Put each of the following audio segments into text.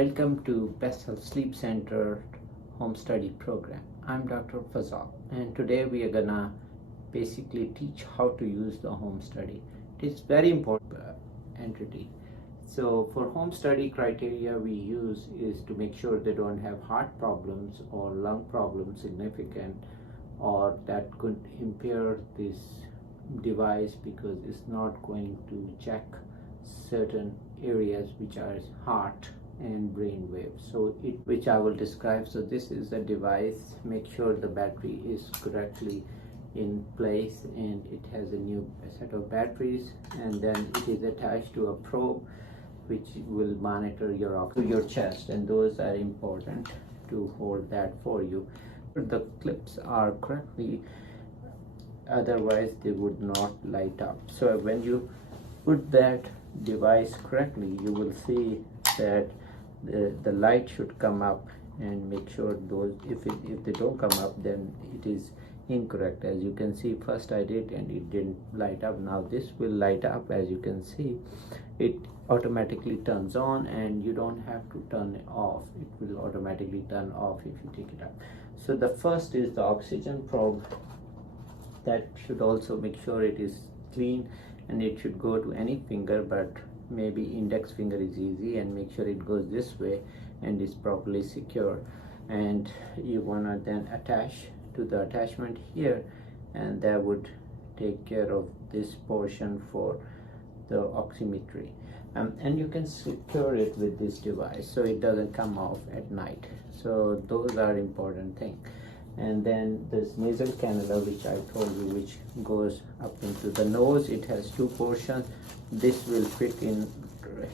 Welcome to Best Health Sleep Center Home Study Program. I'm Dr. Fazal, and today we are gonna basically teach how to use the home study. It is very important entity. So for home study criteria we use is to make sure they don't have heart problems or lung problems significant, or that could impair this device because it's not going to check certain areas which are heart and brain waves, so which I will describe. So this is a device. Make sure the battery is correctly in place and it has a new set of batteries, and then it is attached to a probe which will monitor your chest, and those are important to hold that for you. The clips are correctly, otherwise they would not light up. So when you put that device correctly, you will see that the light should come up, and make sure those, if they don't come up, then it is incorrect. As you can see, first I did and it didn't light up. Now this will light up. As you can see, it automatically turns on and you don't have to turn it off. It will automatically turn off if you take it up. So the first is the oxygen probe. That should also make sure it is clean, and it should go to any finger, but maybe index finger is easy, and make sure it goes this way and is properly secure. And you want to then attach to the attachment here, and that would take care of this portion for the oximetry. And you can secure it with this device so it doesn't come off at night. So those are important things. And then this nasal cannula, which I told you, which goes up into the nose. It has two portions. This will fit in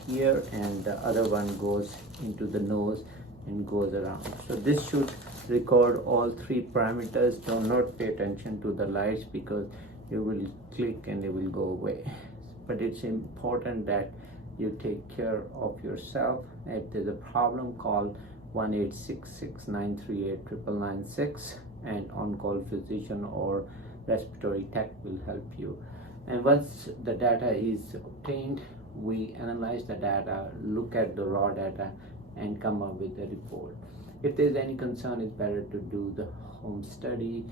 here, and the other one goes into the nose and goes around. So this should record all three parameters. Do not pay attention to the lights because you will click and it will go away. But it's important that you take care of yourself. If there's a problem, call 1-866-938-9996, and on-call physician or respiratory tech will help you. And once the data is obtained, we analyze the data, look at the raw data, and come up with a report. If there's any concern, it's better to do the home study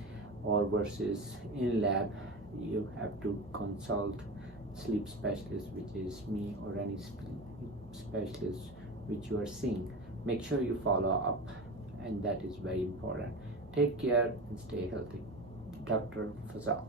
or versus in lab. You have to consult sleep specialist, which is me, or any specialist which you are seeing. Make sure you follow up, and that is very important. Take care and stay healthy. Dr. Fazal.